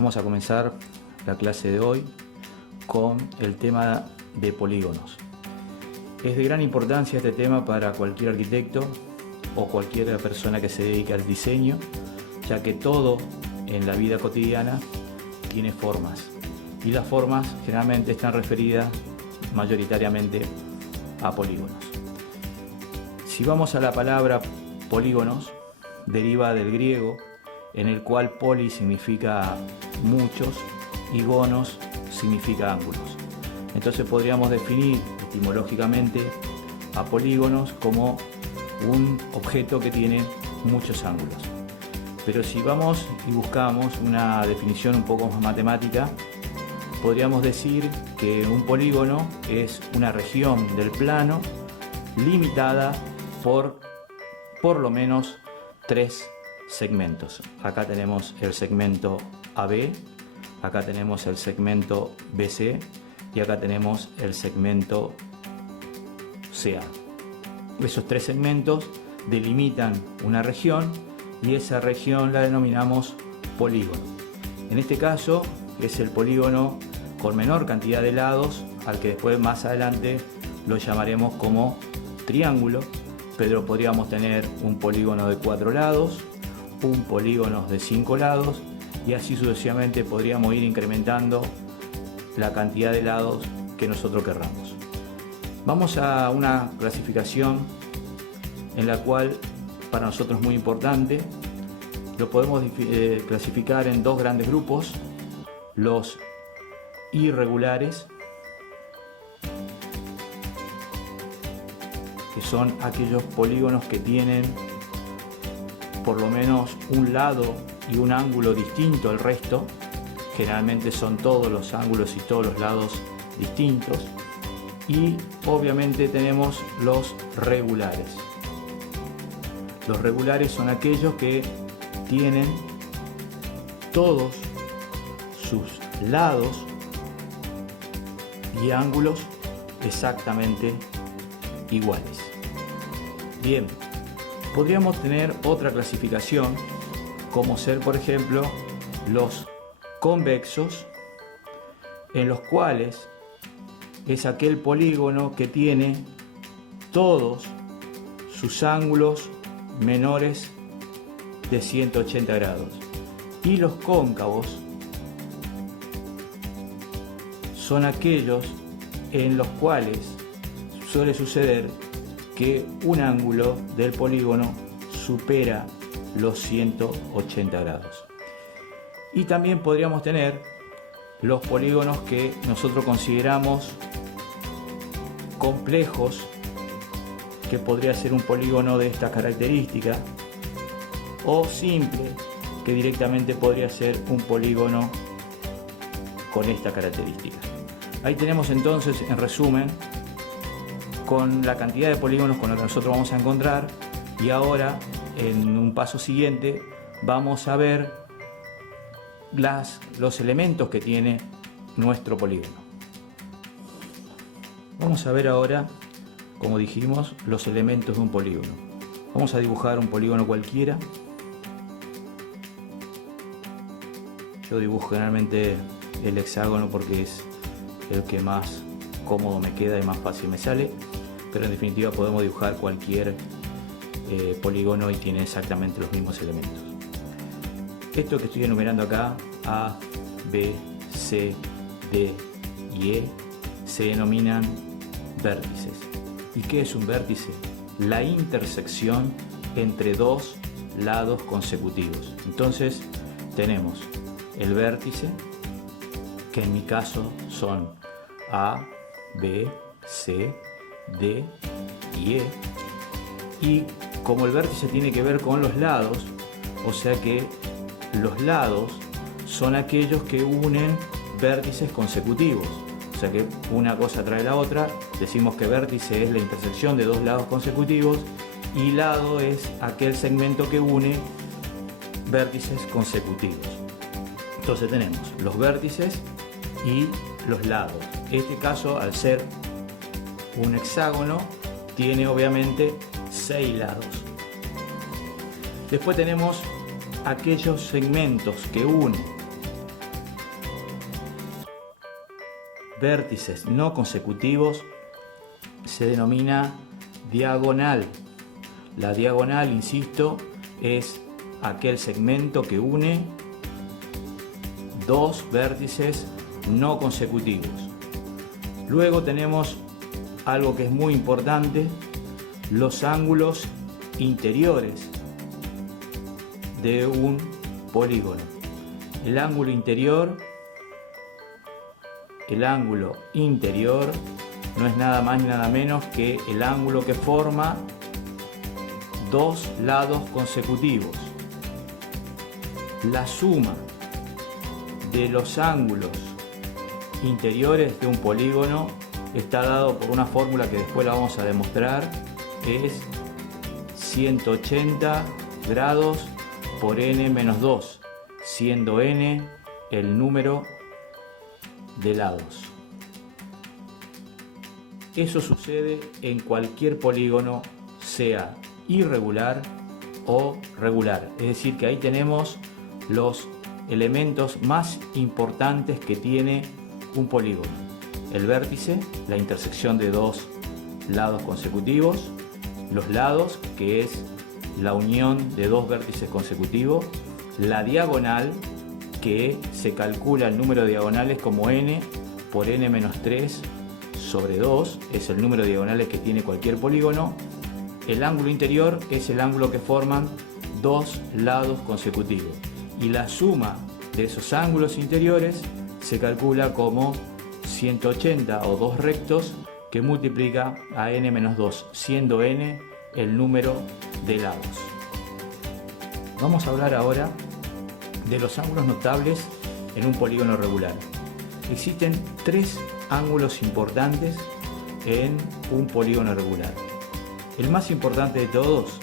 Vamos a comenzar la clase de hoy con el tema de polígonos. Es de gran importancia este tema para cualquier arquitecto o cualquier persona que se dedique al diseño, ya que todo en la vida cotidiana tiene formas y las formas generalmente están referidas mayoritariamente a polígonos. Si vamos a la palabra polígonos, deriva del griego, en el cual poli significa muchos y gonos significa ángulos. Entonces podríamos definir etimológicamente a polígonos como un objeto que tiene muchos ángulos. Pero si vamos y buscamos una definición un poco más matemática, podríamos decir que un polígono es una región del plano limitada por lo menos tres segmentos. Acá tenemos el segmento AB, acá tenemos el segmento BC y acá tenemos el segmento CA. Esos tres segmentos delimitan una región y esa región la denominamos polígono. En este caso es el polígono con menor cantidad de lados, al que después más adelante lo llamaremos como triángulo, pero podríamos tener un polígono de 4 lados, un polígono de 5 lados y así sucesivamente podríamos ir incrementando la cantidad de lados que nosotros querramos. Vamos a una clasificación en la cual para nosotros es muy importante. Lo podemos clasificar en dos grandes grupos: los irregulares, que son aquellos polígonos que tienen por lo menos un lado y un ángulo distinto al resto. Generalmente son todos los ángulos y todos los lados distintos. Y obviamente tenemos los regulares. Los regulares son aquellos que tienen todos sus lados y ángulos exactamente iguales. Bien, podríamos tener otra clasificación, como ser por ejemplo los convexos, en los cuales es aquel polígono que tiene todos sus ángulos menores de 180 grados. Y los cóncavos son aquellos en los cuales suele suceder que un ángulo del polígono supera los 180 grados. Y también podríamos tener los polígonos que nosotros consideramos complejos, que podría ser un polígono de esta característica, o simple, que directamente podría ser un polígono con esta característica. Ahí tenemos entonces, en resumen, con la cantidad de polígonos con los que nosotros vamos a encontrar, y ahora en un paso siguiente vamos a ver los elementos que tiene nuestro polígono. Vamos a ver ahora, como dijimos, los elementos de un polígono. Vamos a dibujar un polígono cualquiera. Yo dibujo generalmente el hexágono porque es el que más cómodo me queda y más fácil me sale, pero en definitiva podemos dibujar cualquier polígono y tiene exactamente los mismos elementos. Esto que estoy enumerando acá, A, B, C, D y E, se denominan vértices. ¿Y qué es un vértice? La intersección entre dos lados consecutivos. Entonces tenemos el vértice, que en mi caso son A, B, C, D y E, y como el vértice tiene que ver con los lados, o sea que los lados son aquellos que unen vértices consecutivos, o sea que una cosa trae la otra. Decimos que vértice es la intersección de dos lados consecutivos y lado es aquel segmento que une vértices consecutivos. Entonces tenemos los vértices y los lados. En este caso, al ser un hexágono, tiene obviamente 6 lados. Después tenemos aquellos segmentos que unen vértices no consecutivos se denomina diagonal. La diagonal, insisto, es aquel segmento que une dos vértices no consecutivos. Luego tenemos algo que es muy importante, los ángulos interiores de un polígono. El ángulo interior no es nada más ni nada menos que el ángulo que forma dos lados consecutivos. La suma de los ángulos interiores de un polígono está dado por una fórmula que después la vamos a demostrar, es 180 grados por n menos 2, siendo n el número de lados. Eso sucede en cualquier polígono, sea irregular o regular. Es decir, que ahí tenemos los elementos más importantes que tiene un polígono: el vértice, la intersección de dos lados consecutivos; los lados, que es la unión de dos vértices consecutivos; la diagonal, que se calcula el número de diagonales como n por n menos 3 sobre 2, es el número de diagonales que tiene cualquier polígono; el ángulo interior es el ángulo que forman dos lados consecutivos, y la suma de esos ángulos interiores se calcula como 180 o dos rectos que multiplica a n menos 2, siendo n el número de lados. Vamos a hablar ahora de los ángulos notables en un polígono regular. Existen tres ángulos importantes en un polígono regular. El más importante de todos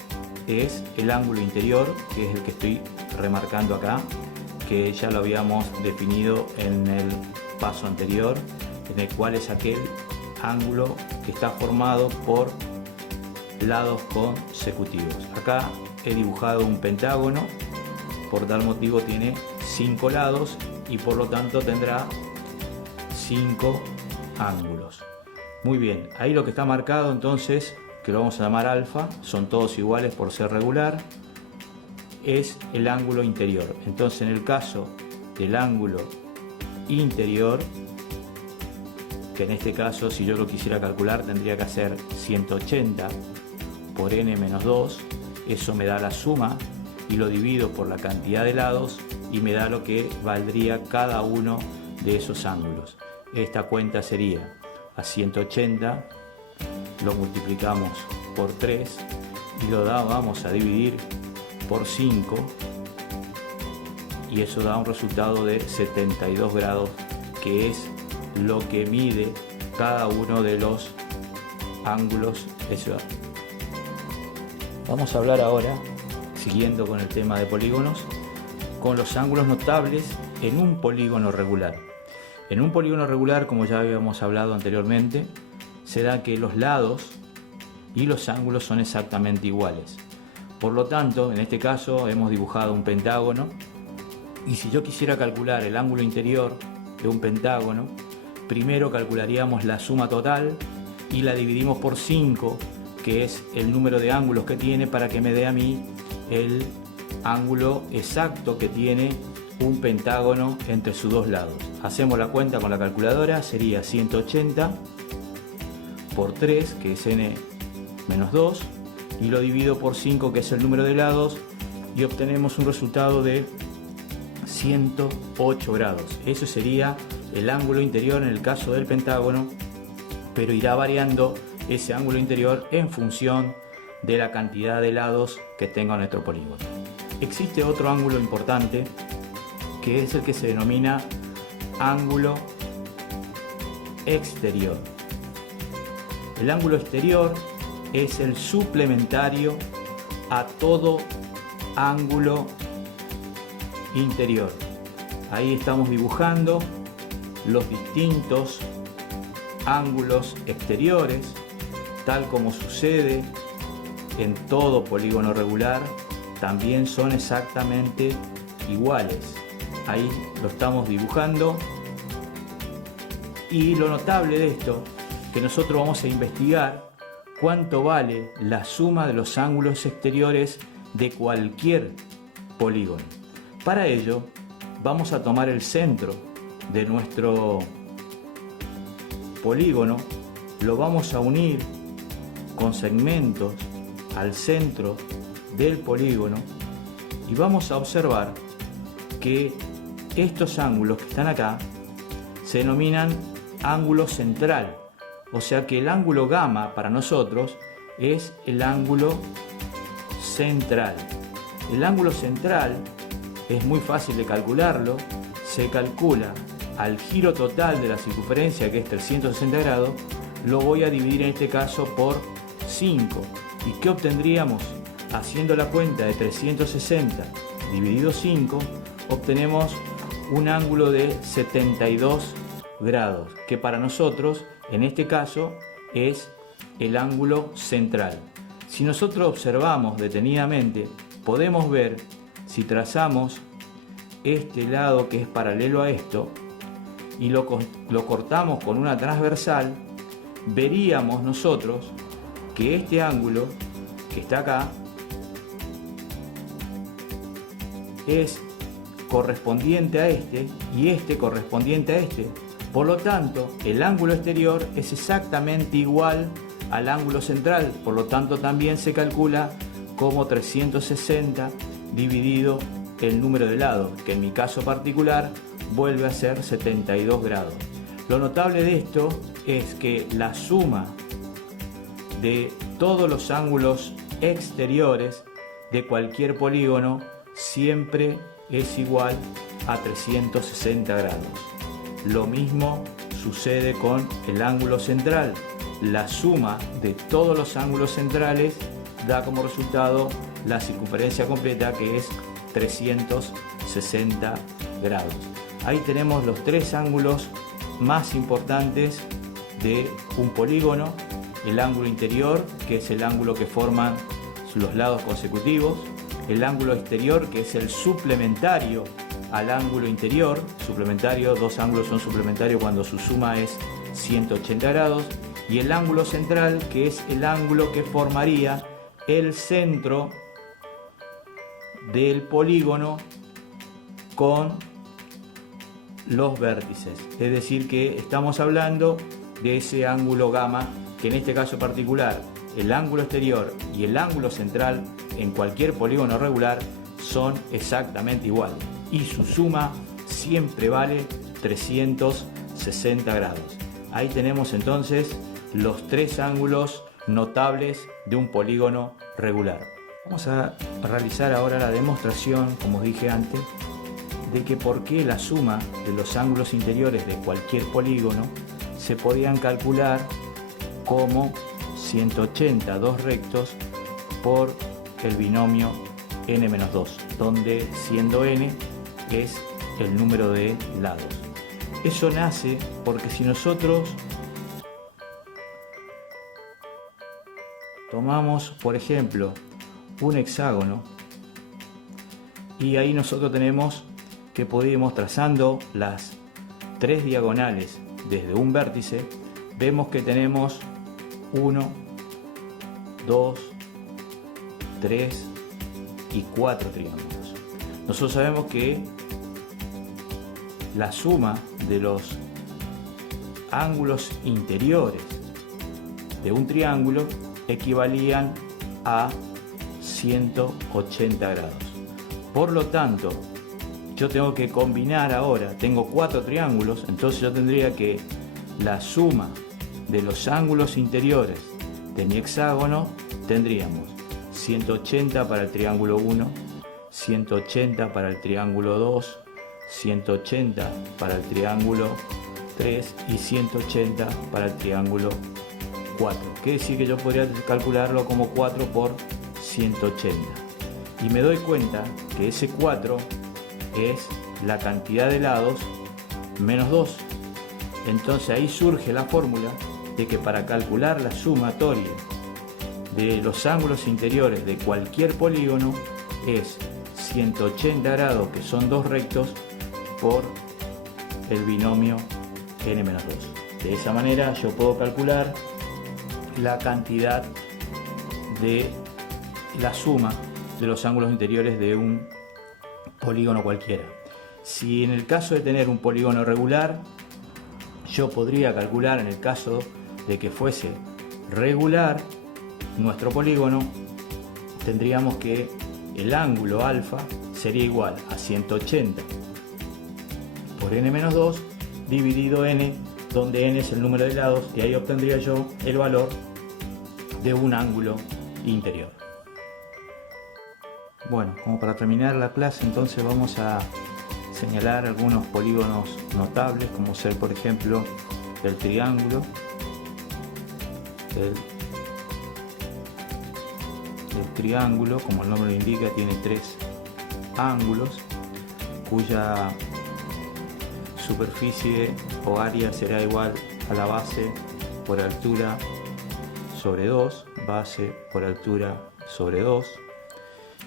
es el ángulo interior, que es el que estoy remarcando acá, que ya lo habíamos definido en el paso anterior, en el cual es aquel ángulo que está formado por lados consecutivos. Acá he dibujado un pentágono, por tal motivo tiene 5 lados y por lo tanto tendrá 5 ángulos. Muy bien, ahí lo que está marcado entonces, que lo vamos a llamar alfa, son todos iguales por ser regular, es el ángulo interior. Entonces, en el caso del ángulo interior, que en este caso, si yo lo quisiera calcular, tendría que hacer 180 por n menos 2, eso me da la suma y lo divido por la cantidad de lados y me da lo que valdría cada uno de esos ángulos. Esta cuenta sería: a 180 lo multiplicamos por 3 y lo vamos a dividir por 5, y eso da un resultado de 72 grados, que es lo que mide cada uno de los ángulos. Vamos a hablar ahora, siguiendo con el tema de polígonos, con los ángulos notables en un polígono regular. En un polígono regular, como ya habíamos hablado anteriormente, se da que los lados y los ángulos son exactamente iguales. Por lo tanto, en este caso hemos dibujado un pentágono, y si yo quisiera calcular el ángulo interior de un pentágono, primero calcularíamos la suma total y la dividimos por 5, que es el número de ángulos que tiene, para que me dé a mí el ángulo exacto que tiene un pentágono entre sus dos lados. Hacemos la cuenta con la calculadora, sería 180 por 3, que es n menos 2, y lo divido por 5, que es el número de lados, y obtenemos un resultado de 108 grados. Eso sería el ángulo interior en el caso del pentágono, pero irá variando ese ángulo interior en función de la cantidad de lados que tenga nuestro polígono. Existe otro ángulo importante, que es el que se denomina ángulo exterior. El ángulo exterior es el suplementario a todo ángulo interior. Ahí estamos dibujando los distintos ángulos exteriores, tal como sucede en todo polígono regular, también son exactamente iguales. Ahí lo estamos dibujando Y lo notable de esto, que nosotros vamos a investigar cuánto vale la suma de los ángulos exteriores de cualquier polígono. Para ello, vamos a tomar el centro de nuestro polígono, lo vamos a unir con segmentos al centro del polígono y vamos a observar que estos ángulos que están acá se denominan ángulo central, o sea que el ángulo gamma para nosotros es el ángulo central. El ángulo central es muy fácil de calcularlo, se calcula al giro total de la circunferencia, que es 360 grados, lo voy a dividir en este caso por 5. ¿Y qué obtendríamos? Haciendo la cuenta de 360 dividido 5, obtenemos un ángulo de 72 grados, que para nosotros, en este caso, es el ángulo central. Si nosotros observamos detenidamente, podemos ver, si trazamos este lado que es paralelo a esto y lo cortamos con una transversal, veríamos nosotros que este ángulo que está acá es correspondiente a este y este correspondiente a este. Por lo tanto, el ángulo exterior es exactamente igual al ángulo central, por lo tanto también se calcula como 360 dividido el número de lados, que en mi caso particular vuelve a ser 72 grados. Lo notable de esto es que la suma de todos los ángulos exteriores de cualquier polígono siempre es igual a 360 grados. Lo mismo sucede con el ángulo central. La suma de todos los ángulos centrales da como resultado la circunferencia completa, que es 360 grados. Ahí tenemos los tres ángulos más importantes de un polígono: el ángulo interior, que es el ángulo que forman los lados consecutivos; el ángulo exterior, que es el suplementario al ángulo interior, suplementario, dos ángulos son suplementarios cuando su suma es 180 grados; y el ángulo central, que es el ángulo que formaría el centro del polígono con los vértices. Es decir, que estamos hablando de ese ángulo gamma, que en este caso particular, el ángulo exterior y el ángulo central en cualquier polígono regular son exactamente iguales y su suma siempre vale 360 grados. Ahí tenemos entonces los tres ángulos notables de un polígono regular. Vamos a realizar ahora la demostración, como os dije antes, de que por qué la suma de los ángulos interiores de cualquier polígono se podían calcular como 180 dos rectos por el binomio n-2, donde siendo n es el número de lados. Eso nace porque si nosotros tomamos, por ejemplo, un hexágono y ahí nosotros tenemos que podemos, trazando las tres diagonales desde un vértice, vemos que tenemos 1, 2, 3 y 4 triángulos. Nosotros sabemos que la suma de los ángulos interiores de un triángulo equivalían a 180 grados. Por lo tanto, yo tengo que combinar ahora, tengo 4 triángulos, entonces yo tendría que la suma de los ángulos interiores de mi hexágono, tendríamos 180 para el triángulo 1, 180 para el triángulo 2, 180 para el triángulo 3 y 180 para el triángulo 4. Quiere decir que yo podría calcularlo como 4 por 180. Y me doy cuenta que ese 4 es la cantidad de lados menos 2. Entonces ahí surge la fórmula de que para calcular la sumatoria de los ángulos interiores de cualquier polígono es 180 grados, que son dos rectos, por el binomio n-2. De esa manera yo puedo calcular la cantidad de la suma de los ángulos interiores de un polígono cualquiera. Si en el caso de tener un polígono regular, yo podría calcular, en el caso de que fuese regular nuestro polígono, tendríamos que el ángulo alfa sería igual a 180 por n-2 dividido n, donde n es el número de lados, y ahí obtendría yo el valor de un ángulo interior. Bueno, como para terminar la clase, entonces vamos a señalar algunos polígonos notables, como ser por ejemplo el triángulo, el triángulo, como el nombre lo indica, tiene 3 ángulos cuya superficie o área será igual a la base por altura sobre 2, base por altura sobre 2.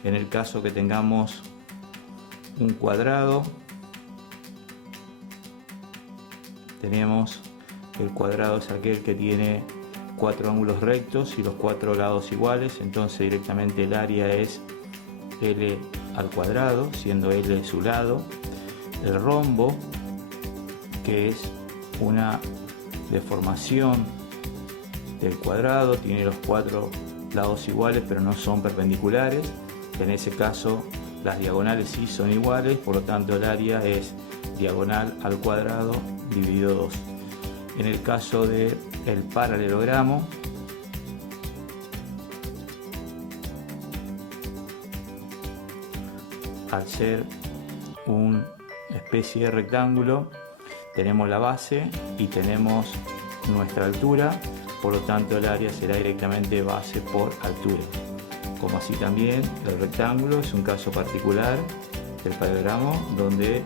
En el caso que tengamos un cuadrado, tenemos que el cuadrado es aquel que tiene 4 ángulos rectos y los 4 lados iguales, entonces directamente el área es L al cuadrado, siendo L su lado. El rombo, que es una deformación del cuadrado, tiene los 4 lados iguales pero no son perpendiculares. En ese caso las diagonales sí son iguales, por lo tanto el área es diagonal al cuadrado dividido 2. En el caso del paralelogramo, al ser una especie de rectángulo, tenemos la base y tenemos nuestra altura, por lo tanto el área será directamente base por altura. Como así también el rectángulo es un caso particular del paralelogramo, donde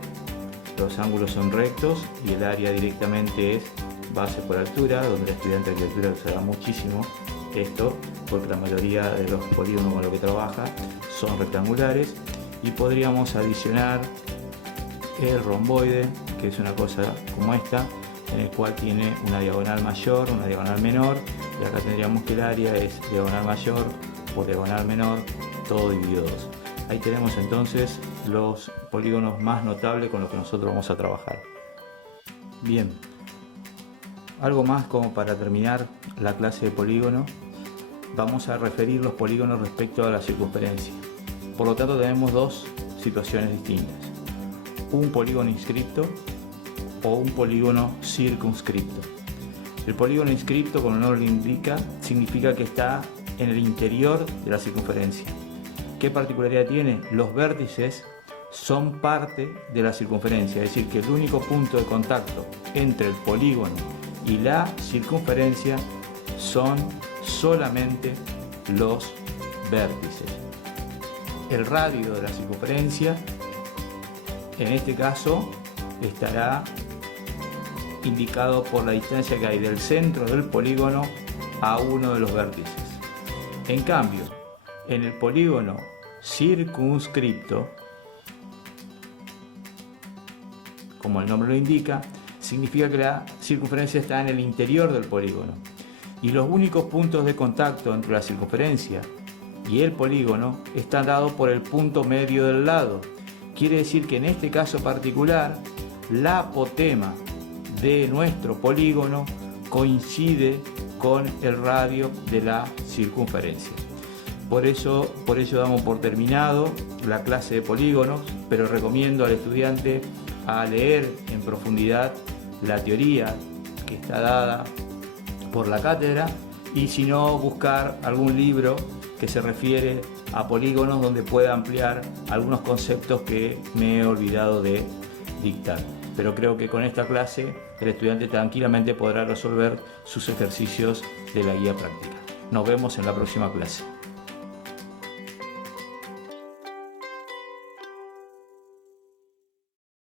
los ángulos son rectos y el área directamente es base por altura, donde el estudiante de arquitectura usará muchísimo esto, porque la mayoría de los polígonos con los que trabaja son rectangulares. Y podríamos adicionar el romboide, que es una cosa como esta, en el cual tiene una diagonal mayor, una diagonal menor, y acá tendríamos que el área es diagonal mayor por diagonal menor, todo dividido 2. Ahí tenemos entonces los polígonos más notables con los que nosotros vamos a trabajar. Bien, algo más como para terminar la clase de polígono, vamos a referir los polígonos respecto a la circunferencia. Por lo tanto tenemos dos situaciones distintas: un polígono inscripto o un polígono circunscripto. El polígono inscripto, como el nombre lo indica, significa que está en el interior de la circunferencia. ¿Qué particularidad tiene? Los vértices son parte de la circunferencia, es decir, que el único punto de contacto entre el polígono y la circunferencia son solamente los vértices. El radio de la circunferencia, en este caso, estará indicado por la distancia que hay del centro del polígono a uno de los vértices. En cambio, en el polígono circunscripto, como el nombre lo indica, significa que la circunferencia está en el interior del polígono y los únicos puntos de contacto entre la circunferencia y el polígono están dados por el punto medio del lado. Quiere decir que en este caso particular, la apotema de nuestro polígono coincide con el radio de la circunferencia. Por ello damos por terminado la clase de polígonos, pero recomiendo al estudiante a leer en profundidad la teoría que está dada por la cátedra, y si no, buscar algún libro que se refiere a polígonos donde pueda ampliar algunos conceptos que me he olvidado de dictar. Pero creo que con esta clase el estudiante tranquilamente podrá resolver sus ejercicios de la guía práctica. Nos vemos en la próxima clase.